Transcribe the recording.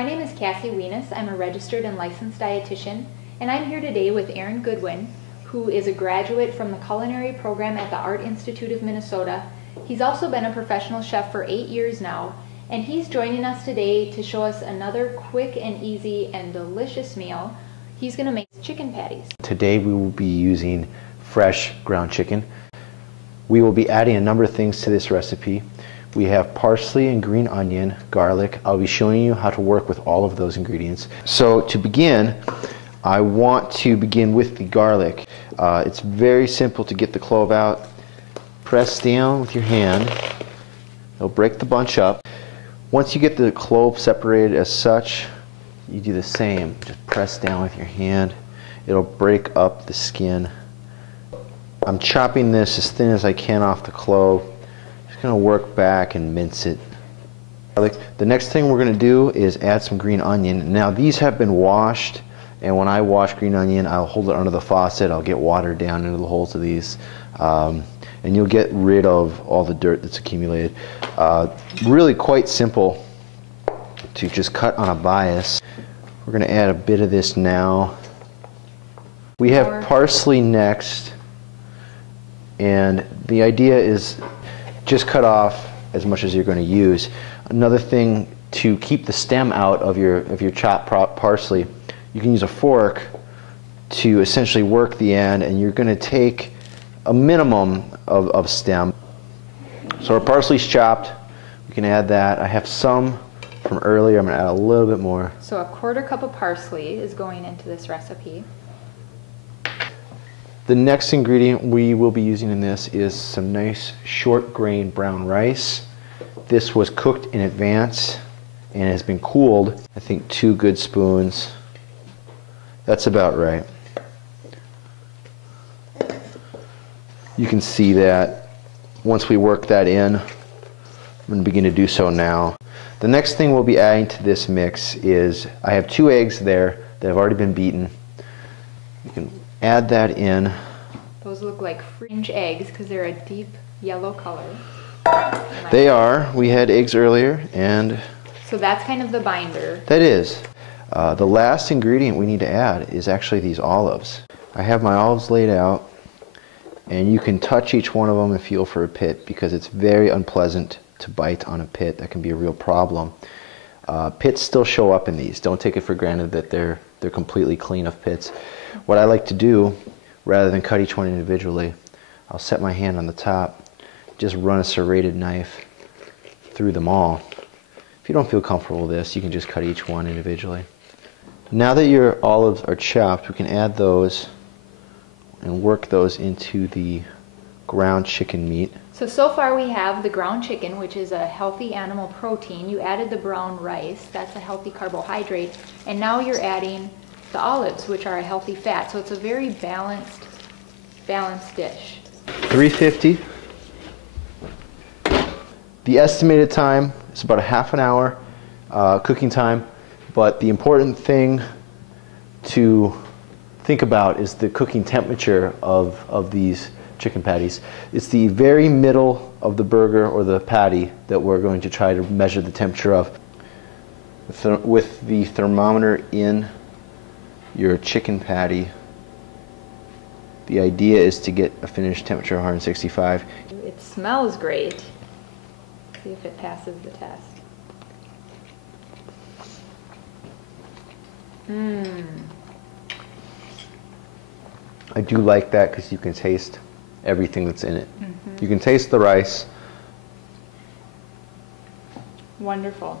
My name is Cassie Wienis. I'm a registered and licensed dietitian, and I'm here today with Aaron Goodwin, who is a graduate from the culinary program at the Art Institute of Minnesota. He's also been a professional chef for 8 years now, and he's joining us today to show us another quick and easy and delicious meal. He's going to make chicken patties. Today we will be using fresh ground chicken. We will be adding a number of things to this recipe. We have parsley and green onion, garlic. I'll be showing you how to work with all of those ingredients. So to begin, I want to begin with the garlic. It's very simple to get the clove out. Press down with your hand. It'll break the bunch up. Once you get the clove separated as such, you do the same. Just press down with your hand. It'll break up the skin. I'm chopping this as thin as I can off the clove. Just going to work back and mince it. The next thing we're going to do is add some green onion. Now these have been washed, and when I wash green onion, I'll hold it under the faucet. I'll get water down into the holes of these, and you'll get rid of all the dirt that's accumulated. Really quite simple to just cut on a bias. We're going to add a bit of this now. We have parsley next, and the idea is just cut off as much as you're going to use. Another thing, to keep the stem out of your chopped parsley, you can use a fork to essentially work the end, and you're going to take a minimum of stem. So our parsley's chopped. We can add that. I have some from earlier. I'm going to add a little bit more. So a 1/4 cup of parsley is going into this recipe. The next ingredient we will be using in this is some nice short grain brown rice. This was cooked in advance and has been cooled. I think 2 good spoons. That's about right. You can see that once we work that in. I'm going to begin to do so now. The next thing we'll be adding to this mix is, I have 2 eggs there that have already been beaten. You can add that in. Those look like fringe eggs because they're a deep yellow color. They are. We had eggs earlier, and so that's kind of the binder. That is. The last ingredient we need to add is actually these olives. I have my olives laid out, and you can touch each one of them and feel for a pit, because it's very unpleasant to bite on a pit. That can be a real problem. Pits still show up in these. Don't take it for granted that they're completely clean of pits. What I like to do, rather than cut each one individually, I'll set my hand on the top, just run a serrated knife through them all. If you don't feel comfortable with this, you can just cut each one individually. Now that your olives are chopped, we can add those and work those into the ground chicken meat. So far we have the ground chicken, which is a healthy animal protein. You added the brown rice, that's a healthy carbohydrate, and now you're adding the olives, which are a healthy fat. So it's a very balanced dish. 350. The estimated time is about a half an hour cooking time, but the important thing to think about is the cooking temperature of these chicken patties. It's the very middle of the burger or the patty that we're going to try to measure the temperature of. With the thermometer in your chicken patty, the idea is to get a finished temperature of 165. It smells great. See if it passes the test. I do like that because you can taste everything that's in it. Mm-hmm. You can taste the rice. Wonderful.